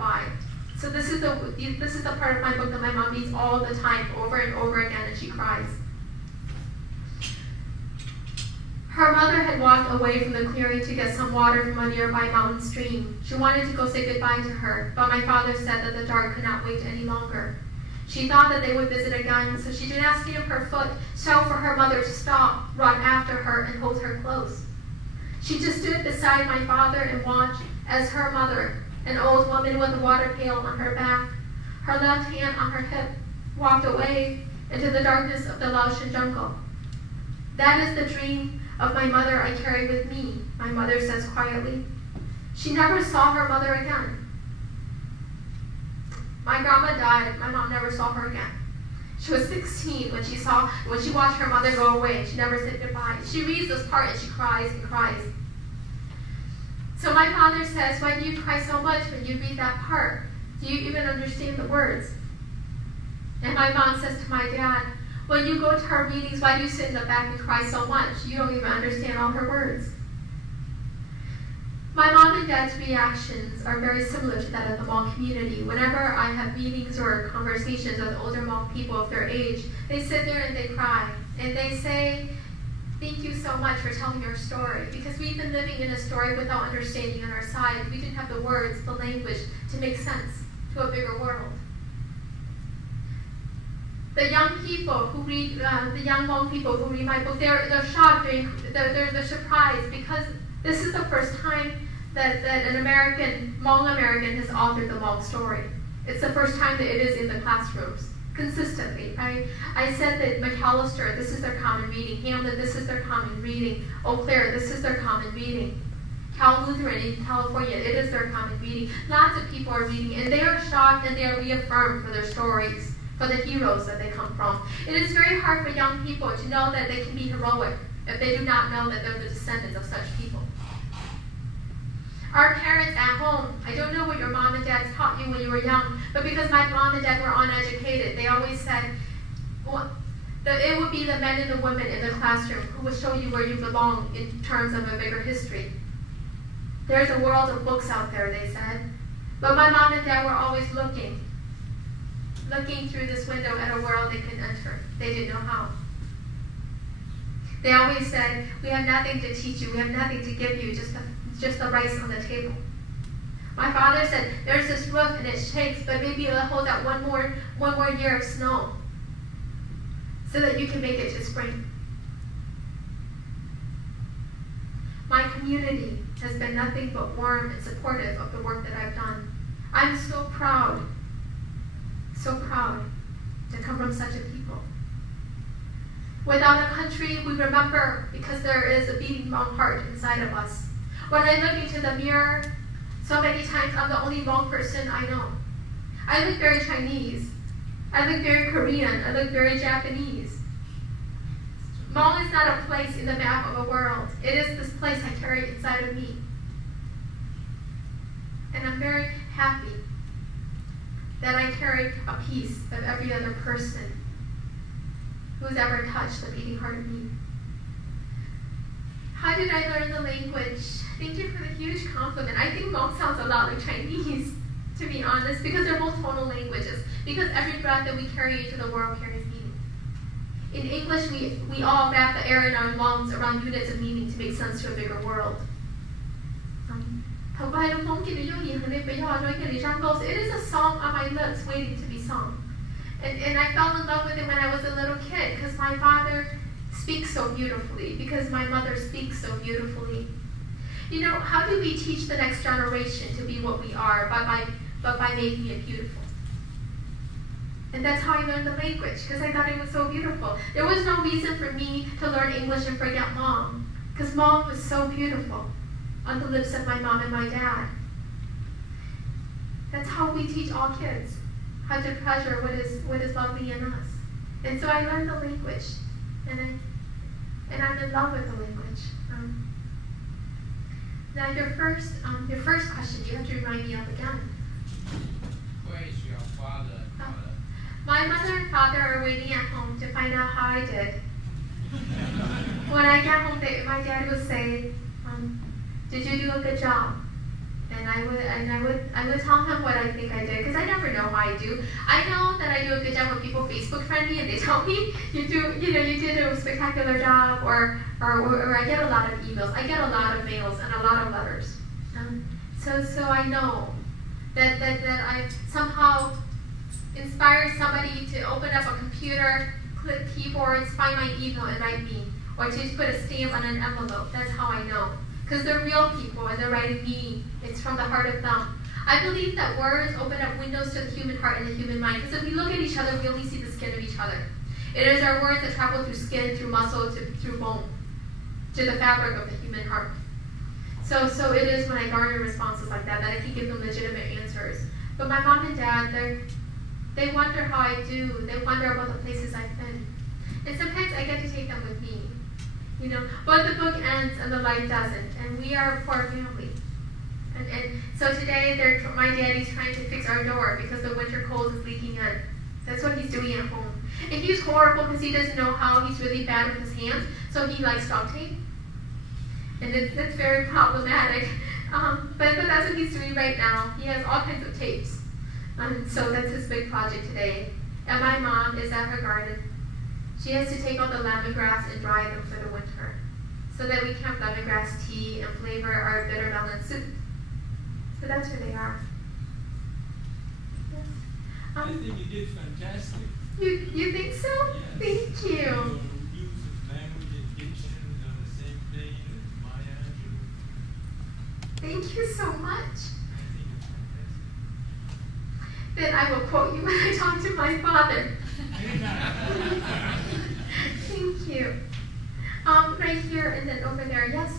goodbye. So this is the part of my book that my mom reads all the time, over and over again, and she cries. Her mother had walked away from the clearing to get some water from a nearby mountain stream. She wanted to go say goodbye to her, but my father said that the dart could not wait any longer. She thought that they would visit again, so she did not stamp her foot, shout for her mother to stop, run after her, and hold her close. She just stood beside my father and watched as her mother, an old woman with a water pail on her back, her left hand on her hip, walked away into the darkness of the Laotian jungle. That is the dream of my mother I carry with me, my mother says quietly. She never saw her mother again. My grandma died. My mom never saw her again. She was 16 when she watched her mother go away. She never said goodbye. She reads this part and she cries and cries. So my father says, why do you cry so much when you read that part? Do you even understand the words? And my mom says to my dad, when you go to her readings, why do you sit in the back and cry so much? You don't even understand all her words. My mom and dad's reactions are very similar to that of the Hmong community. Whenever I have meetings or conversations with older Hmong people of their age, they sit there and they cry. And they say, thank you so much for telling your story. Because we've been living in a story without understanding on our side. We didn't have the words, the language to make sense to a bigger world. The young people who read, the young Hmong people who read my book, they're shocked, they're surprised, because this is the first time that an Hmong American has authored the Hmong story. It's the first time that it is in the classrooms, consistently. I said that McAllister, this is their common reading. Hamlet, this is their common reading. Eau Claire, this is their common reading. Cal Lutheran in California, it is their common reading. Lots of people are reading, and they are shocked and they are reaffirmed for their stories, for the heroes that they come from. It is very hard for young people to know that they can be heroic if they do not know that they're the descendants of such people. Our parents at home, I don't know what your mom and dad taught you when you were young, but because my mom and dad were uneducated, they always said, well, it would be the men and the women in the classroom who would show you where you belong in terms of a bigger history. There's a world of books out there, they said. But my mom and dad were always looking through this window at a world they couldn't enter. They didn't know how. They always said, we have nothing to teach you, we have nothing to give you, just the rice on the table. My father said, there's this roof and it shakes, but maybe it'll hold out one more year of snow so that you can make it to spring. My community has been nothing but warm and supportive of the work that I've done. I'm so proud to come from such a people. Without a country, we remember because there is a beating Hmong heart inside of us. When I look into the mirror, so many times I'm the only Hmong person I know. I look very Chinese. I look very Korean. I look very Japanese. Hmong is not a place in the map of a world. It is this place I carry inside of me. And I'm very happy that I carry a piece of every other person who's ever touched the beating heart of me. How did I learn the language? Thank you for the huge compliment. I think Hmong sounds a lot like Chinese, to be honest, because they're both tonal languages. Because every breath that we carry into the world carries meaning. In English, we all wrap the air in our lungs around units of meaning to make sense to a bigger world. It is a song on my lips waiting to be sung. And I fell in love with it when I was a little kid because my father speaks so beautifully, because my mother speaks so beautifully. You know, how do we teach the next generation to be what we are? But by making it beautiful. And that's how I learned the language, because I thought it was so beautiful. There was no reason for me to learn English and forget Hmong, because Hmong was so beautiful on the lips of my mom and my dad. That's how we teach all kids, how to treasure what is lovely in us. And so I learned the language, and I'm in love with the language. Now your first question, you have to remind me of again. Where is your father and mother? My mother and father are waiting at home to find out how I did. When I get home, my dad would say, did you do a good job? And I would tell him what I think I did, because I never know how I do. I know that I do a good job when people Facebook friend me and they tell me you did a spectacular job, or I get a lot of emails, I get a lot of mails and a lot of letters. So I know that I somehow inspired somebody to open up a computer, click keyboards, find my email and write me, or to put a stamp on an envelope. That's how I know. Because they're real people and they're writing me. It's from the heart of them. I believe that words open up windows to the human heart and the human mind. Because if we look at each other, we only see the skin of each other. It is our words that travel through skin, through muscle, through bone, to the fabric of the human heart. So it is when I garner responses like that I can give them legitimate answers. But my mom and dad, they wonder how I do. They wonder about the places I've been. And sometimes I get to take them with me. But the book ends and the light doesn't, and we are a poor family. And so today, my daddy's trying to fix our door because the winter cold is leaking in. That's what he's doing at home. And he's horrible because he doesn't know how. He's really bad with his hands, so he likes duct tape. And it's very problematic. But that's what he's doing right now. He has all kinds of tapes. So that's his big project today. And my mom is at her garden. She has to take all the lemongrass and dry them for the winter, so that we can have lemongrass tea and flavor our bitter melon soup. So that's where they are. Yes. I think you did fantastic. You think so? Yes. Thank you. Your use of language and diction on the same thing as Maya. Thank you so much. I think it's fantastic. Then I will quote you when I talk to my father. Thank you. Right here and then over there, yes?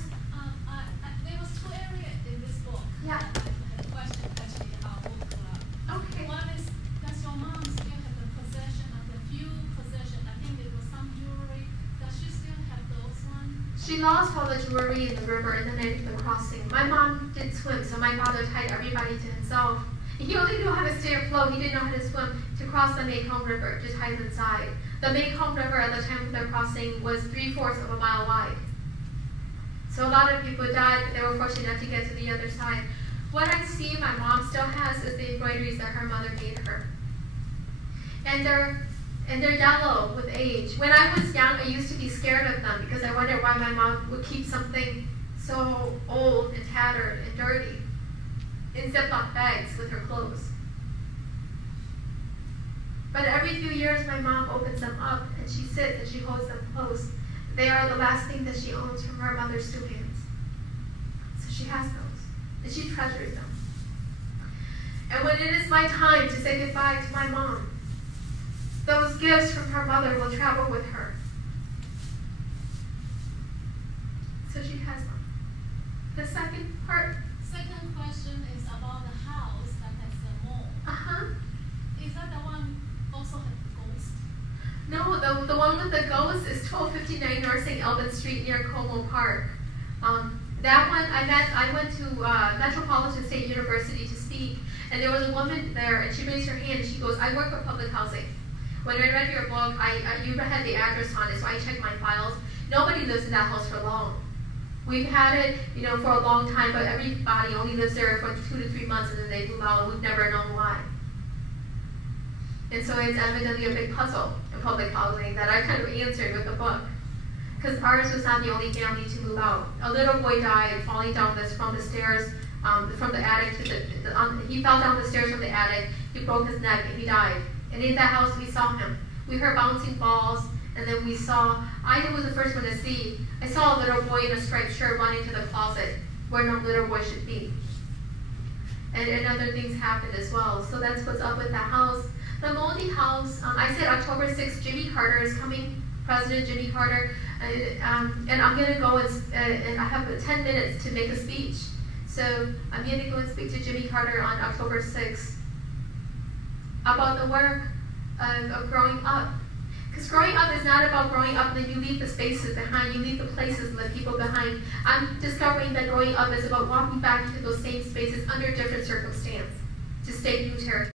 There was two areas in this book. Yeah. I had a question actually about book club. Okay. One is, does your mom still have the possession of the few possessions? I think there was some jewelry. Does she still have those ones? She lost all the jewelry in the river in the night of the crossing. My mom didn't swim, so my father tied everybody to himself. He only knew how to stay afloat. He didn't know how to swim to cross the Mekong River, just hides inside. The Mekong River at the time of their crossing was 3/4 of a mile wide. So a lot of people died, but they were fortunate enough to get to the other side. What I see my mom still has is the embroideries that her mother made her. And they're yellow with age. When I was young, I used to be scared of them because I wondered why my mom would keep something so old and tattered and dirty in Ziploc bags with her clothes. But every few years, my mom opens them up and she sits and she holds them close. They are the last thing that she owns from her mother's two hands. So she has those and she treasures them. And when it is my time to say goodbye to my mom, those gifts from her mother will travel with her. So she has them. The second part. Second question is about the house that has the mole. Is that the one also have ghost? No, the one with the ghost is 1259 North St. Albans Street near Como Park. That one, I went to Metropolitan State University to speak, and there was a woman there, and she raised her hand, and she goes, I work with public housing. When I read your book, you had the address on it, so I checked my files. Nobody lives in that house for long. We've had it, for a long time, but everybody only lives there for 2 to 3 months, and then they move out, and we've never known why. And so it's evidently a big puzzle in public housing that I kind of answered with the book. Because ours was not the only family to move out. A little boy died falling down from the stairs, from the attic to he fell down the stairs from the attic, he broke his neck, and he died. And in that house, we saw him. We heard bouncing balls, and then we saw, I was the first one to see, I saw a little boy in a striped shirt run into the closet where no little boy should be. And other things happened as well. So that's what's up with the house. The moldy house, I said October 6th, Jimmy Carter is coming, President Jimmy Carter, and I'm going to go and I have 10 minutes to make a speech. So I'm going to go and speak to Jimmy Carter on October 6th about the work of growing up. Because growing up is not about growing up and then you leave the spaces behind, you leave the places and the people behind. I'm discovering that growing up is about walking back into those same spaces under different circumstances to stake new territory.